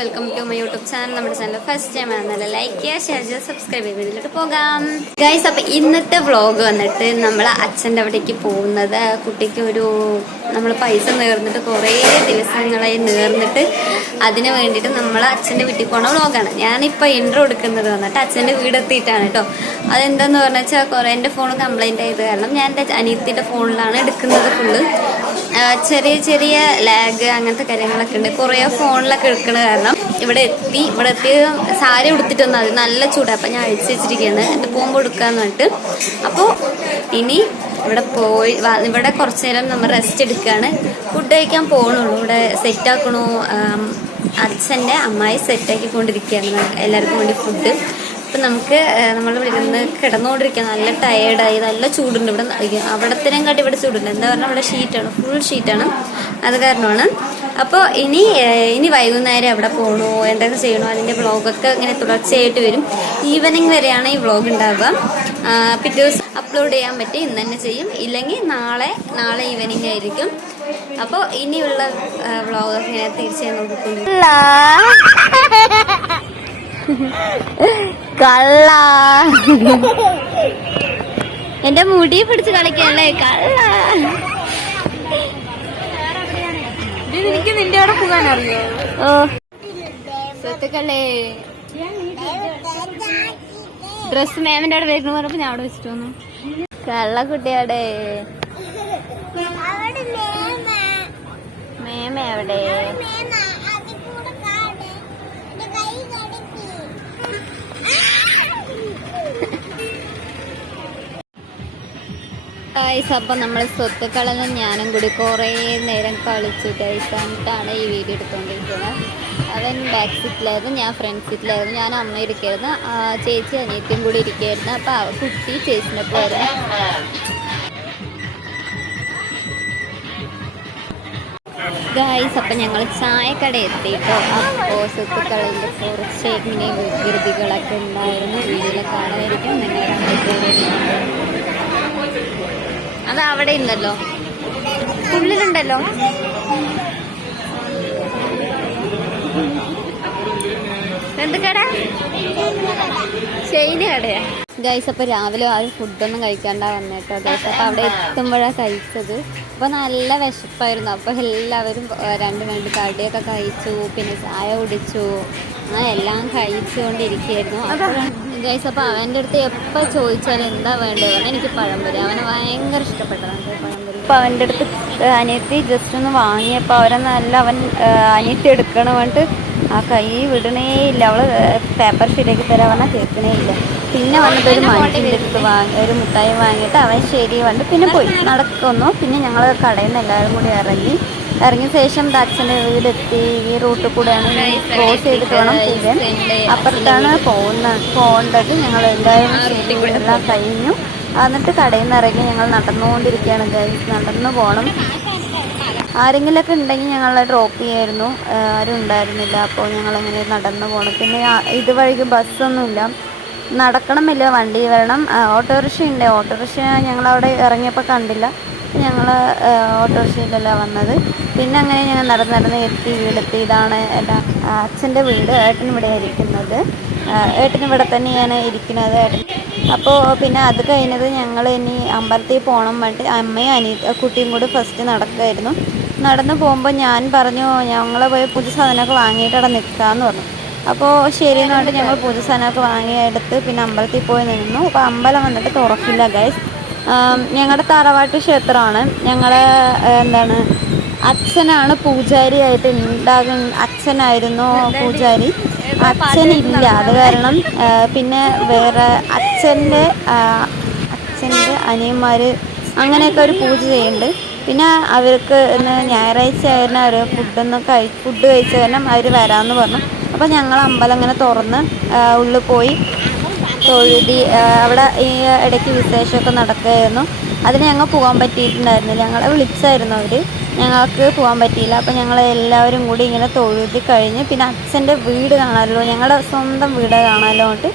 Welcome to my YouTube channel നമ്മുടെ channel first time ആണെന്നല്ല like ചെയ്യുക ഷെയർ ചെയ്യുക സബ്സ്ക്രൈബ് ചെയ്യുക. ഇതിലോട്ട് പോകാം. ഗൈസ് അപ്പം ഇന്നത്തെ വ്ളോഗ് വന്നിട്ട് നമ്മൾ അച്ഛന്റെ അവിടേക്ക് പോകുന്നത്. കുട്ടിക്ക് ഒരു നമ്മൾ പൈസ നേർന്നിട്ട് കുറേ ദിവസങ്ങളായി നേർന്നിട്ട് അതിന് വേണ്ടിയിട്ട് നമ്മൾ അച്ഛന്റെ വീട്ടിൽ പോണ വ്ളോഗാണ് ഞാനിപ്പോൾ ഇൻട്രോ എടുക്കുന്നത് വന്നിട്ട് അച്ഛന്റെ വീടെത്തിയിട്ടാണ് കേട്ടോ. അതെന്താന്ന് പറഞ്ഞാൽ കുറേ എന്റെ ഫോൺ കംപ്ലൈന്റ് ആയത് കാരണം ഞാൻ എന്റെ അനിയത്തിന്റെ ഫോണിലാണ് എടുക്കുന്നത് ഫുള്ള് ചെറിയ ചെറിയ ലാഗ് അങ്ങനത്തെ കാര്യങ്ങളൊക്കെ ഉണ്ട്. കുറേ ഫോണിലൊക്കെ എടുക്കണ കാരണം ഇവിടെ എത്തി ഇവിടെ എത്തി സാരി ഉടുത്തിട്ട് വന്നാൽ മതി നല്ല ചൂടാണ് അപ്പം ഞാൻ അഴിച്ച് വെച്ചിരിക്കുകയാണ് എന്നിട്ട് പോകുമ്പോൾ എടുക്കാന്ന് പറഞ്ഞിട്ട്. അപ്പോൾ ഇനി ഇവിടെ പോയി ഇവിടെ കുറച്ച് നേരം നമ്മൾ റെസ്റ്റ് എടുക്കുകയാണ് ഫുഡ് കഴിക്കാൻ പോകണുള്ളൂ ഇവിടെ സെറ്റ് ആക്കണു. അച്ഛന്റെ അമ്മായി സെറ്റാക്കി കൊണ്ടിരിക്കുകയാണ് എല്ലാവർക്കും വേണ്ടി ഫുഡ് അപ്പം നമുക്ക് നമ്മൾ നിന്ന് കിടന്നുകൊണ്ടിരിക്കുക നല്ല ടയേർഡായി നല്ല ചൂടുണ്ട്. ഇവിടെ അവിടത്തിനും കാട്ടി ഇവിടെ ചൂടുണ്ട്. എന്താ പറഞ്ഞാൽ ഇവിടെ ഷീറ്റാണ് ഫുൾ ഷീറ്റാണ് അത് കാരണമാണ്. അപ്പോൾ ഇനി ഇനി വൈകുന്നേരം അവിടെ പോകണോ എന്തൊക്കെ ചെയ്യണോ അതിന്റെ വ്ളോഗൊക്കെ ഇങ്ങനെ തുടർച്ചയായിട്ട് വരും. ഈവനിങ് വരെയാണ് ഈ വ്ളോഗ് ഉണ്ടാവുക. പിറ്റേ ദിവസം അപ്ലോഡ് ചെയ്യാൻ പറ്റി ഇന്ന് തന്നെ ചെയ്യും. ഇല്ലെങ്കിൽ നാളെ നാളെ ഈവനിങ് ആയിരിക്കും. അപ്പോൾ ഇനിയുള്ള വ്ളോഗൊക്കെ ഇങ്ങനെ തീർച്ചയായും നോക്കിക്കൊണ്ടിരിക്കും. കള്ള. എന്റെ മുടി പിടിച്ച് കളിക്കല്ലേ? കള്ള. എനിക്ക് നിന്റെ അവിടെ പോകാൻ അറിയോ? ഓ. സ്വത്തുക്കളേ ഡ്രസ് മാമിന്റെ അവിടെ വരുന്നു പറഞ്ഞപ്പോ ഞാൻ അവിടെ വെച്ചിട്ട് വന്നു. കള്ള കുട്ടിയാടെ. മേമ. എവിടെ? ഗൈസ് അപ്പം നമ്മൾ സ്വത്തുക്കളെല്ലാം ഞാനും കൂടി കുറേ നേരം കളിച്ചു ഗൈസ് എന്നിട്ടാണ് ഈ വീഡിയോ എടുത്തുകൊണ്ടിരിക്കുന്നത് അവൻ ബാക്ക് സീറ്റിലായിരുന്നു ഞാൻ ഫ്രണ്ട് സീറ്റിലായിരുന്നു ഞാൻ അമ്മ ഇരിക്കായിരുന്നു ചേച്ചി അനിയത്തിയും കൂടി ഇരിക്കുകയായിരുന്നു അപ്പോൾ കുട്ടി ചേച്ചിന്റെ പോരെ ഗായ്സ് അപ്പം ഞങ്ങൾ ചായക്കട എത്തിയിട്ടോ. അപ്പോൾ സ്വത്തുക്കളിന്റെ കുറച്ച് ഇങ്ങനെ വികൃതികളൊക്കെ ഉണ്ടായിരുന്നു വീഡിയോയിൽ കാണുമായിരിക്കും നിങ്ങൾ അവിടെ ഉണ്ടല്ലോ ഉള്ളിലുണ്ടല്ലോ. എന്ത് കട? ചെയിന് കടയാ. ഗൈസ് അപ്പോൾ രാവിലെ ആരും ഫുഡൊന്നും കഴിക്കാണ്ടാ വന്നേട്ടോ. ഗൈസ് അപ്പോൾ അവിടെ എത്തുമ്പോഴാണ് കഴിച്ചത്. അപ്പോൾ നല്ല വിശപ്പായിരുന്നു. അപ്പോൾ എല്ലാവരും ആ, രണ്ട് രണ്ട് കടിയൊക്കെ കഴിച്ചു. പിന്നെ ചായ കുടിച്ചു. ആ എല്ലാം കഴിച്ചുകൊണ്ടിരിക്കുകയായിരുന്നു. അപ്പോഴാണ് ഗൈസ് അപ്പോൾ അവന്റെ അടുത്ത് എപ്പോൾ ചോദിച്ചാലും എന്താ വേണ്ടത് എനിക്ക് പഴംപൊരി. അവന് ഭയങ്കര ഇഷ്ടപ്പെട്ടതാണ് പഴംപൊരി. അപ്പോൾ അവന്റെ അടുത്ത് അനിയത്തി ജസ്റ്റ് ഒന്ന് വാങ്ങിയപ്പോൾ അവരെ നല്ല അവൻ ആ, അനിയത്തി എടുക്കണമെന്നിട്ട് ആ കൈ വിടണേ ഇല്ല. അവൾ പേപ്പർ ശരിയാക്കി തരാൻ പറഞ്ഞാൽ കേൾക്കണേ ഇല്ല. പിന്നെ വന്നിട്ട് ഒരു മനുഷ്യന്റെ അടുത്ത് വാങ്ങി ഒരു മുട്ടായി വാങ്ങിയിട്ട് അവൻ ശരി വന്നിട്ട് പിന്നെ പോയി. നടക്കുന്നു. പിന്നെ ഞങ്ങൾ കടയിൽ നിന്ന് എല്ലാവരും കൂടി ഇറങ്ങി. ഇറങ്ങിയ ശേഷം അച്ഛന്റെ വീടെത്തി. ഈ റൂട്ടിൽ കൂടെയാണ് ക്രോസ് ചെയ്തിട്ട് വേണം പോകാൻ. അപ്പുറത്താണ് പോകുന്ന പോകേണ്ടത്. ഞങ്ങൾ എല്ലാവരും ശരി എല്ലാം കഴിഞ്ഞു. എന്നിട്ട് കടയിൽ നിന്ന് ഇറങ്ങി ഞങ്ങൾ നടന്നുകൊണ്ടിരിക്കുകയാണ് ഗൈസ് നടന്നു പോകണം ആരെങ്കിലുമൊക്കെ ഉണ്ടെങ്കിൽ ഞങ്ങളെ ഡ്രോപ്പ് ചെയ്യായിരുന്നു. ആരും ഉണ്ടായിരുന്നില്ല. അപ്പോൾ ഞങ്ങൾ അങ്ങനെ നടന്നു പോകണം പിന്നെ ഇതുവഴിക്ക് ബസ്സൊന്നുമില്ല നടക്കണമില്ല. വണ്ടി വരണം. ഓട്ടോറിക്ഷ ഉണ്ട് ഓട്ടോറിക്ഷ ഞങ്ങളവിടെ ഇറങ്ങിയപ്പോൾ കണ്ടില്ല. ഞങ്ങൾ ഓട്ടോറിക്ഷയിലല്ല വന്നത്. പിന്നെ അങ്ങനെ ഞങ്ങൾ നടന്ന് നടന്ന് എത്തി. വീടെത്തി. ഇതാണ് എന്റെ അച്ഛന്റെ വീട്. ഏട്ടൻ ഇവിടെ ഇരിക്കുന്നത്. ഏട്ടൻ ഇവിടെ തന്നെയാണ് ഇരിക്കുന്നത്. ഏട്ടൻ അപ്പോൾ പിന്നെ അത് കഴിഞ്ഞത് ഞങ്ങൾ ഇനി അമ്പലത്തിൽ പോകണം വേണ്ടി അമ്മയും അനിയ കുട്ടിയും കൂടി ഫസ്റ്റ് നടക്കുമായിരുന്നു നടന്നു പോകുമ്പോൾ ഞാൻ പറഞ്ഞു ഞങ്ങൾ പോയി പൂജ സാധനമൊക്കെ വാങ്ങിയിട്ട് അവിടെ നിൽക്കാമെന്ന് പറഞ്ഞു. അപ്പോൾ ശരി എന്ന് പറഞ്ഞിട്ട് ഞങ്ങൾ പൂജ സാധനമൊക്കെ വാങ്ങിയെടുത്ത് പിന്നെ അമ്പലത്തിൽ പോയി നിന്നു. അപ്പോൾ അമ്പലം വന്നിട്ട് തുറക്കില്ല ഗൈസ് ഞങ്ങളുടെ തറവാട്ട് ക്ഷേത്രമാണ്. ഞങ്ങൾ എന്താണ് അച്ഛനാണ് പൂജാരിയായിട്ട് ഉണ്ടാകും അച്ഛനായിരുന്നു പൂജാരി. അച്ഛനില്ല അത് കാരണം പിന്നെ വേറെ അച്ഛന്റെ അച്ഛന്റെ അനിയന്മാർ അങ്ങനെയൊക്കെ ഒരു പൂജ ചെയ്യുന്നുണ്ട്. പിന്നെ അവർക്ക് ഇന്ന് ഞായറാഴ്ച ആയിരുന്നു അവർ ഫുഡൊന്നും കഴി ഫുഡ് കഴിച്ച കാരണം അവർ വരാമെന്ന് പറഞ്ഞു. അപ്പോൾ ഞങ്ങൾ അമ്പലം ഇങ്ങനെ തുറന്ന് ഉള്ളിൽ പോയി. തൊഴുതി അവിടെ ഈ ഇടയ്ക്ക് വിശേഷമൊക്കെ നടക്കുകയായിരുന്നു. അതിന് ഞങ്ങൾ പോകാൻ പറ്റിയിട്ടുണ്ടായിരുന്നില്ല. ഞങ്ങളെ വിളിച്ചായിരുന്നു അവർ ഞങ്ങൾക്ക് പോകാൻ പറ്റിയില്ല. അപ്പോൾ ഞങ്ങൾ എല്ലാവരും കൂടി ഇങ്ങനെ തൊഴുതി കഴിഞ്ഞ് പിന്നെ അച്ഛന്റെ വീട് കാണാമല്ലോ ഞങ്ങളുടെ സ്വന്തം വീട് കാണാമല്ലോ കൊണ്ട്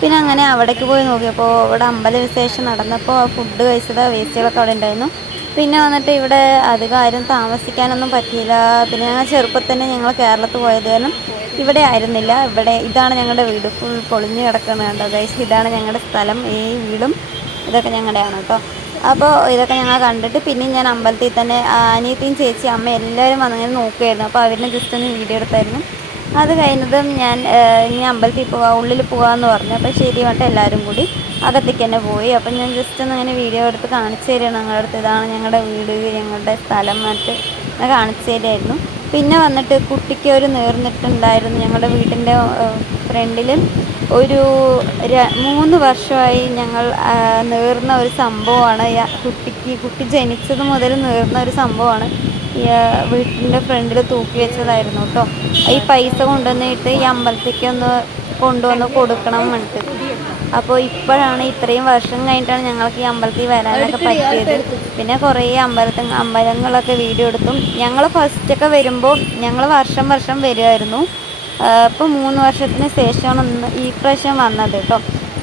പിന്നെ അങ്ങനെ അവിടേക്ക് പോയി നോക്കിയപ്പോൾ അവിടെ അമ്പല വിശേഷം നടന്നപ്പോൾ ഫുഡ് കഴിച്ചത് വേസ്റ്റുകളൊക്കെ അവിടെ ഉണ്ടായിരുന്നു. പിന്നെ വന്നിട്ട് ഇവിടെ അധികം ആരും താമസിക്കാനൊന്നും പറ്റിയില്ല. പിന്നെ ഞങ്ങൾ ചെറുപ്പത്തിൽ തന്നെ ഞങ്ങൾ കേരളത്തിൽ പോയത് കാരണം ഇവിടെ ആയിരുന്നില്ല. ഇവിടെ ഇതാണ് ഞങ്ങളുടെ വീട്. ഫുൾ പൊളിഞ്ഞ് കിടക്കുന്നത് കേട്ടോ ഗൈസ് ഇതാണ് ഞങ്ങളുടെ സ്ഥലം. ഈ വീടും ഇതൊക്കെ ഞങ്ങളുടെയാണ് കേട്ടോ. അപ്പോൾ ഇതൊക്കെ ഞങ്ങൾ കണ്ടിട്ട് പിന്നെ ഞാൻ അമ്പലത്തിൽ തന്നെ അനിയത്തിയും ചേച്ചി അമ്മ എല്ലാവരും വന്നിങ്ങനെ നോക്കുമായിരുന്നു അപ്പോൾ അവരിനെ ജസ്റ്റ് ഒന്ന് വീഡിയോ എടുത്തായിരുന്നു. അത് കഴിഞ്ഞതും ഞാൻ ഇനി അമ്പലത്തിൽ പോകാം ഉള്ളിൽ പോകാമെന്ന് പറഞ്ഞു. അപ്പോൾ ശരി പറഞ്ഞിട്ട് എല്ലാവരും കൂടി അകത്തേക്ക് തന്നെ പോയി. അപ്പം ഞാൻ ജസ്റ്റ് ഒന്ന് അങ്ങനെ വീഡിയോ എടുത്ത് കാണിച്ചു തരികയാണ് ഞങ്ങളുടെ അടുത്ത്. ഇതാണ് ഞങ്ങളുടെ വീട് ഞങ്ങളുടെ സ്ഥലം മറ്റ് ഞാൻ കാണിച്ചു തരുമായിരുന്നു പിന്നെ വന്നിട്ട് കുട്ടിക്ക് ഒരു നേർന്നിട്ടുണ്ടായിരുന്നു. ഞങ്ങളുടെ വീട്ടിന്റെ ഫ്രണ്ടിൽ ഒരു മൂന്ന് വർഷമായി ഞങ്ങൾ നേർന്ന ഒരു സംഭവമാണ്. കുട്ടിക്ക് കുട്ടി ജനിച്ചത് മുതൽ നേർന്ന ഒരു സംഭവമാണ്. വീട്ടിന്റെ ഫ്രണ്ടിൽ തൂക്കി വെച്ചതായിരുന്നു കേട്ടോ ഈ പൈസ കൊണ്ടുവന്നിട്ട് ഈ അമ്പലത്തേക്ക് ഒന്ന് കൊണ്ടുവന്ന് കൊടുക്കണം എന്നിട്ട് അപ്പോൾ ഇപ്പോഴാണ് ഇത്രയും വർഷം കഴിഞ്ഞിട്ടാണ് ഞങ്ങൾക്ക് ഈ അമ്പലത്തിൽ വരാനൊക്കെ പറ്റിയത്. പിന്നെ കുറേ അമ്പലത്തിൽ അമ്പലങ്ങളൊക്കെ വീഡിയോ എടുത്തും. ഞങ്ങൾ ഫസ്റ്റൊക്കെ വരുമ്പോൾ ഞങ്ങൾ വർഷം വർഷം വരുമായിരുന്നു ഇപ്പോൾ മൂന്ന് വർഷത്തിന് ശേഷമാണ് ഈ പ്രാവശ്യം വന്നത് കേട്ടോ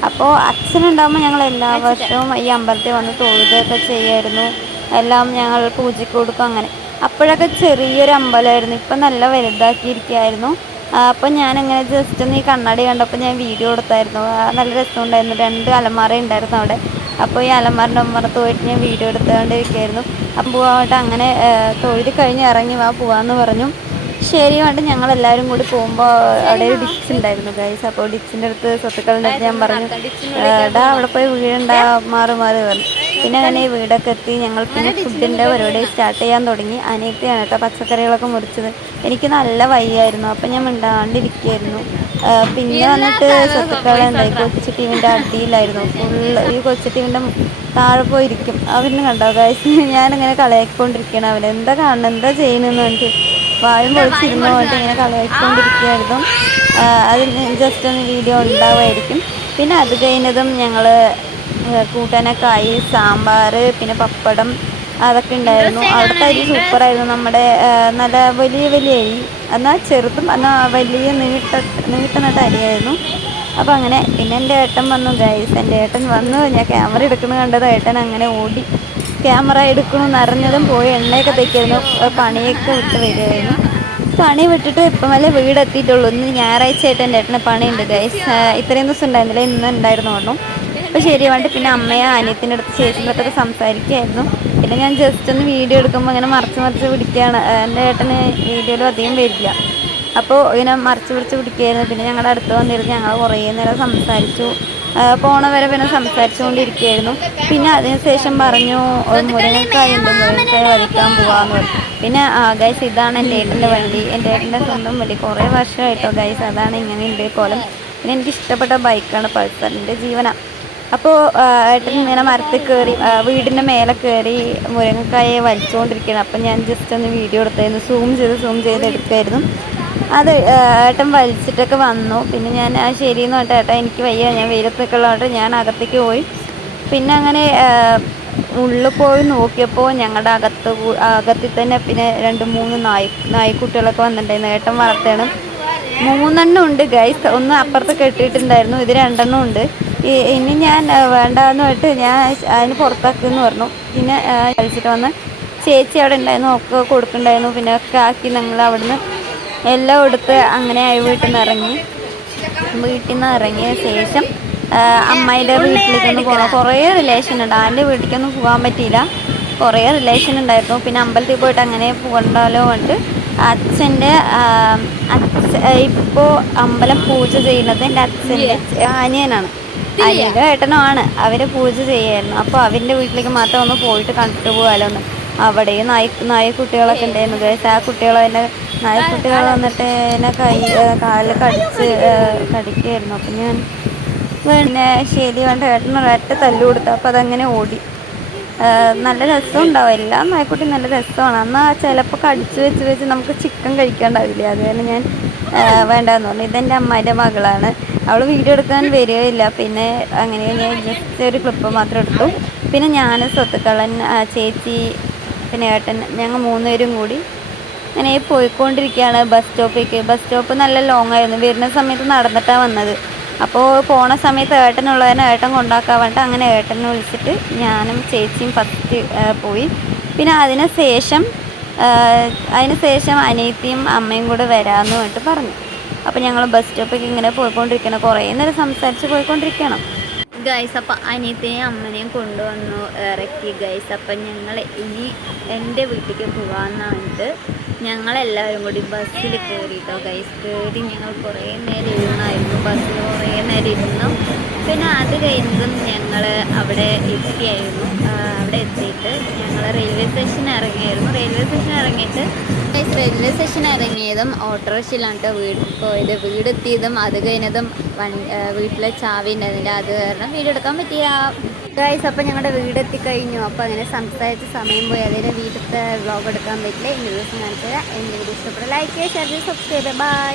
അപ്പോൾ അച്ഛനുണ്ടാകുമ്പോൾ ഞങ്ങൾ എല്ലാ വർഷവും ഈ അമ്പലത്തിൽ വന്ന് തൊഴുതൊക്കെ ചെയ്യുമായിരുന്നു എല്ലാം ഞങ്ങൾ പൂജയ്ക്ക് കൊടുക്കും അങ്ങനെ. അപ്പോഴൊക്കെ ചെറിയൊരു അമ്പലമായിരുന്നു. ഇപ്പം നല്ല വലുതാക്കിയിരിക്കുകയായിരുന്നു. അപ്പം ഞാനങ്ങനെ ജസ്റ്റ് ഒന്ന് ഈ കണ്ണാടി കണ്ടപ്പോൾ ഞാൻ വീഡിയോ എടുത്തായിരുന്നു നല്ല രസമുണ്ടായിരുന്നു. രണ്ട് അലമാര ഉണ്ടായിരുന്നു അവിടെ. അപ്പോൾ ഈ അലമാറിന്റെ അമ്മറത്ത് പോയിട്ട് ഞാൻ വീഡിയോ എടുത്തുകൊണ്ടിരിക്കുകയായിരുന്നു. അപ്പം പോകാനായിട്ട് അങ്ങനെ തൊഴുതി കഴിഞ്ഞ് ഇറങ്ങി വാ പോവാന്ന് പറഞ്ഞു. ശരി വേണ്ട. ഞങ്ങൾ എല്ലാവരും കൂടി പോകുമ്പോൾ അവിടെ ഒരു ഡിക്സ് ഉണ്ടായിരുന്നു ഗൈസ് അപ്പോൾ ഡിക്സിന്റെ അടുത്ത് സ്വത്തുക്കളുടെ അടുത്ത് ഞാൻ പറഞ്ഞു. എടാ അവിടെ പോയി വീടുണ്ടാ മാറി മാറി പറഞ്ഞു. പിന്നെ അങ്ങനെ ഈ വീടൊക്കെ എത്തി ഞങ്ങൾ പിന്നെ ഫുഡിന്റെ പരിപാടി സ്റ്റാർട്ട് ചെയ്യാൻ തുടങ്ങി. അനിയത്തിയാണ് കേട്ടോ പച്ചക്കറികളൊക്കെ മുറിച്ചത്. എനിക്ക് നല്ല വയ്യായിരുന്നു അപ്പം ഞാൻ മിണ്ടാണ്ടിരിക്കുകയായിരുന്നു പിന്നെ വന്നിട്ട് സ്വത്തുക്കൾ എന്തായി? കൊച്ചു ടീമിന്റെ അടിയിലായിരുന്നു. ഫുൾ ഈ കൊച്ചു ടീമിന്റെ താഴെ പോയിരിക്കും. അവരിന് കണ്ടോ ഗൈസ് ഞാനിങ്ങനെ കളയാക്കിക്കൊണ്ടിരിക്കുകയാണ് അവരെന്താ എന്താ കാണുന്നത് എന്താ ചെയ്യുന്നതെന്ന് പറഞ്ഞിട്ട് വായും പൊളിച്ചിരുന്നു കൊണ്ട് ഇങ്ങനെ കളയാക്കിക്കൊണ്ടിരിക്കുകയായിരുന്നു അതിന് അത് ജസ്റ്റ് ഒന്ന് വീഡിയോ ഉണ്ടാവുമായിരിക്കും. പിന്നെ അത് കഴിഞ്ഞതും ഞങ്ങൾ കൂട്ടാനൊക്കെ സാമ്പാർ പിന്നെ പപ്പടം അതൊക്കെ ഉണ്ടായിരുന്നു. അവിടുത്തെ അരി സൂപ്പറായിരുന്നു. നമ്മുടെ നല്ല വലിയ വലിയ അരി. എന്നാൽ ചെറുതും എന്നാൽ വലിയ നീട്ട നീട്ടുന്നിട്ട അരിയായിരുന്നു. അപ്പോൾ അങ്ങനെ പിന്നെ എന്റെ ഏട്ടൻ വന്നു. ഗൈസ് എന്റെ ഏട്ടൻ വന്നു. ഞാൻ ക്യാമറ എടുക്കുന്നത് കണ്ടത് ഏട്ടൻ അങ്ങനെ ഓടി. ക്യാമറ എടുക്കണമെന്ന് അറിഞ്ഞതും പോയി എണ്ണയൊക്കെ തയ്ക്കായിരുന്നു പണിയൊക്കെ വിട്ട് വരികയായിരുന്നു. പണി വിട്ടിട്ട് ഇപ്പം വല്ല വീടെത്തിയിട്ടുള്ളൂ. ഇന്ന് ഞായറാഴ്ച ആയിട്ട് എന്റെ ഏട്ടന് പണിയുണ്ട് ഗൈസ് ഇത്രയും ദിവസം ഉണ്ടായിരുന്നില്ല? ഇന്ന് ഉണ്ടായിരുന്നു പറഞ്ഞു അപ്പോൾ ശരി വേണ്ട പിന്നെ അമ്മയെ അനിയത്തിന്റെ അടുത്ത് ചേച്ചിന്റെ സംസാരിക്കുമായിരുന്നു പിന്നെ ഞാൻ ജസ്റ്റ് ഒന്ന് വീഡിയോ എടുക്കുമ്പോൾ ഇങ്ങനെ മറിച്ച് മറിച്ച് പിടിക്കുകയാണ്. എന്റെ ഏട്ടന് വീഡിയോയിലും അധികം വരില്ല. അപ്പോൾ ഇങ്ങനെ മറിച്ച് പിടിച്ച് പിടിക്കുകയായിരുന്നു. പിന്നെ ഞങ്ങളുടെ അടുത്ത് വന്നിരുന്ന് ഞങ്ങൾ കുറേ നേരം സംസാരിച്ചു. ആ, പോണ വരെ പിന്നെ സംസാരിച്ചുകൊണ്ടിരിക്കുകയായിരുന്നു. പിന്നെ അതിനുശേഷം പറഞ്ഞു മുരിങ്ങക്കായ ഉണ്ട് മുരിങ്ങക്കായ വലിക്കാൻ പോവാന്ന് പറഞ്ഞു. പിന്നെ ഗൈസ് ഇതാണ് എന്റെ ഏട്ടന്റെ വണ്ടി. എന്റെ ഏട്ടന്റെ സ്വന്തം വണ്ടി. കുറേ വർഷമായിട്ടോ ഗൈസ് അതാണ് ഇങ്ങനെ ഉണ്ട് കോലം. പിന്നെ എനിക്ക് ഇഷ്ടപ്പെട്ട ബൈക്കാണ് പൾസറിന്റെ ജീവന. അപ്പോൾ ഏട്ടൻ ഇങ്ങനെ മരത്തിൽ കയറി വീടിന്റെ മേലെ കയറി മുരങ്ങക്കായെ വലിച്ചുകൊണ്ടിരിക്കുകയാണ്. അപ്പം ഞാൻ ജസ്റ്റ് ഒന്ന് വീഡിയോ എടുത്തായിരുന്നു സൂം ചെയ്ത് സൂം ചെയ്ത് എടുക്കുമായിരുന്നു അത് ഏട്ടൻ വലിച്ചിട്ടൊക്കെ വന്നു. പിന്നെ ഞാൻ ആ ശരിയെന്ന് പറഞ്ഞിട്ട് ഏട്ടാ എനിക്ക് വയ്യ ഞാൻ വെയിലത്തൊക്കെ ഉള്ളതുകൊണ്ട് ഞാൻ അകത്തേക്ക് പോയി. പിന്നെ അങ്ങനെ ഉള്ളിൽ പോയി നോക്കിയപ്പോൾ ഞങ്ങളുടെ അകത്ത് അകത്തിൽ തന്നെ പിന്നെ രണ്ട് മൂന്ന് നായ് നായ്ക്കുട്ടികളൊക്കെ വന്നിട്ടുണ്ടായിരുന്നു. ഏട്ടൻ വളർത്തണം മൂന്നെണ്ണം ഉണ്ട് ഗൈസ് ഒന്ന് അപ്പുറത്ത് കെട്ടിയിട്ടുണ്ടായിരുന്നു ഇത് രണ്ടെണ്ണം ഉണ്ട്. ഇനി ഞാൻ വേണ്ടാന്ന് പറഞ്ഞിട്ട് ഞാൻ അതിന് പുറത്താക്കുമെന്ന് പറഞ്ഞു. പിന്നെ കഴിച്ചിട്ട് വന്ന് ചേച്ചി അവിടെ ഉണ്ടായിരുന്നു ഒക്കെ കൊടുക്കുന്നുണ്ടായിരുന്നു. പിന്നെ ഒക്കെ ആക്കി ഞങ്ങൾ അവിടുന്ന് എല്ലാം എടുത്ത് അങ്ങനെ ആയി വീട്ടിൽ നിന്ന് ഇറങ്ങി. വീട്ടിൽ നിന്ന് ഇറങ്ങിയ ശേഷം അമ്മയുടെ വീട്ടിലേക്കൊന്ന് പോകണം കുറേ റിലേഷൻ ഉണ്ട്. ആന്റെ വീട്ടിലേക്കൊന്നും പോകാൻ പറ്റിയില്ല. കുറേ റിലേഷൻ ഉണ്ടായിരുന്നു. പിന്നെ അമ്പലത്തിൽ പോയിട്ട് അങ്ങനെ പോകണ്ടല്ലോ കൊണ്ട് അച്ഛന്റെ അച്ഛ ഇപ്പോൾ അമ്പലം പൂജ ചെയ്യുന്നത് എന്റെ അച്ഛന്റെ അനിയനാണ്. അനിയനും ഏട്ടനുമാണ്. അവർ പൂജ ചെയ്യായിരുന്നു. അപ്പോൾ അവന്റെ വീട്ടിലേക്ക് മാത്രം ഒന്ന് പോയിട്ട് കണ്ടിട്ട് പോകാമല്ലോ എന്ന് അവിടെയും നായ് കുട്ടികളൊക്കെ ഉണ്ടായിരുന്നു. ആ കുട്ടികളെ നായക്കുട്ടികൾ വന്നിട്ട് എന്നെ കൈ കാലിൽ കടിച്ച് കടിക്കുകയായിരുന്നു അപ്പം ഞാൻ പിന്നെ ശരി വേണ്ട ഏട്ടന് ഒരൊറ്റ തല്ലു കൊടുത്തു. അപ്പോൾ അതങ്ങനെ ഓടി. നല്ല രസം ഉണ്ടാവും. എല്ലാം നായ്ക്കുട്ടി നല്ല രസമാണ്. എന്നാൽ ചിലപ്പോൾ കടിച്ച് വെച്ച് വെച്ച് നമുക്ക് ചിക്കൻ കഴിക്കാണ്ടാവില്ലേ? അത് കാരണം ഞാൻ വേണ്ടെന്ന് പറഞ്ഞു. ഇതെന്റെ അമ്മായിന്റെ മകളാണ്. അവൾ വീഡിയോ എടുക്കാൻ വരികയില്ല. പിന്നെ അങ്ങനെ ഞാൻ ജസ്റ്റ് ഒരു ക്ലിപ്പ് മാത്രം എടുത്തു. പിന്നെ ഞാൻ സ്വത്തുക്കളൻ ചേച്ചി പിന്നെ ഏട്ടൻ ഞങ്ങൾ മൂന്നുപേരും കൂടി അങ്ങനെ പോയിക്കൊണ്ടിരിക്കുകയാണ് ബസ് സ്റ്റോപ്പിലേക്ക് ബസ് സ്റ്റോപ്പ് നല്ല ലോങ് ആയിരുന്നു. വരുന്ന സമയത്ത് നടന്നിട്ടാണ് വന്നത്. അപ്പോൾ പോണ സമയത്ത് ഏട്ടനുള്ളതിനെ ഏട്ടൻ കൊണ്ടാക്കാൻ വേണ്ടി അങ്ങനെ ഏട്ടനെ വിളിച്ചിട്ട് ഞാനും ചേച്ചിയും ഫസ്റ്റ് പോയി. പിന്നെ അതിന് ശേഷം അതിന് ശേഷം അനിയത്തിയും അമ്മയും കൂടെ വരാമെന്ന് പറഞ്ഞിട്ട് പറഞ്ഞു. അപ്പോൾ ഞങ്ങൾ ബസ് സ്റ്റോപ്പിലേക്ക് ഇങ്ങനെ പോയിക്കൊണ്ടിരിക്കണം കുറേ നേരം സംസാരിച്ച് പോയിക്കൊണ്ടിരിക്കണം ഗൈസ് അപ്പം അനിയത്തിനെയും അമ്മനെയും കൊണ്ടുവന്നു ഇറക്കി. ഗൈസ് അപ്പം ഞങ്ങൾ ഇനി എന്റെ വീട്ടിലേക്ക് പോകാമെന്ന് പറഞ്ഞിട്ട് ഞങ്ങളെല്ലാവരും കൂടി ബസ്സിൽ കയറിയിട്ടോ ഗൈസ് കയറി ഞങ്ങൾ കുറേ നേരം ഇരുന്നായിരുന്നു. ബസ്സിൽ കുറേ നേരം ഇരുന്നു. പിന്നെ അത് കഴിഞ്ഞതും ഞങ്ങൾ അവിടെ എത്തിയായിരുന്നു. അവിടെ എത്തിയിട്ട് ഞങ്ങൾ റെയിൽവേ സ്റ്റേഷൻ ഇറങ്ങിയായിരുന്നു. റെയിൽവേ സ്റ്റേഷൻ ഇറങ്ങിയിട്ട് റെയിൽവേ സ്റ്റേഷൻ ഇറങ്ങിയതും ഓട്ടോറിക്ഷയിലാണ് കേട്ടോ വീട് പോയത്. വീടെത്തിയതും അത് കഴിഞ്ഞതും വൺ വീട്ടിലെ ചാവി ഉണ്ടായിരുന്നില്ല. അത് കാരണം വീടെടുക്കാൻ പറ്റിയ ഗൈസ് അപ്പോൾ ഞങ്ങളുടെ വീടെത്തി കഴിഞ്ഞു അപ്പോൾ അങ്ങനെ സംസാരിച്ച് സമയം പോയി. അതിന് വീട്ടിലത്തെ വ്ലോഗ് എടുക്കാൻ പറ്റില്ല. ഇന്ന ദിവസം കാണിച്ചു തരാം എന്റെ വീഡിയോ ഇഷ്ടപ്പെട്ട ലൈക്ക് ചെയ്യുക ഷെയർ ചെയ്യുക സബ്സ്ക്രൈബ് ബൈ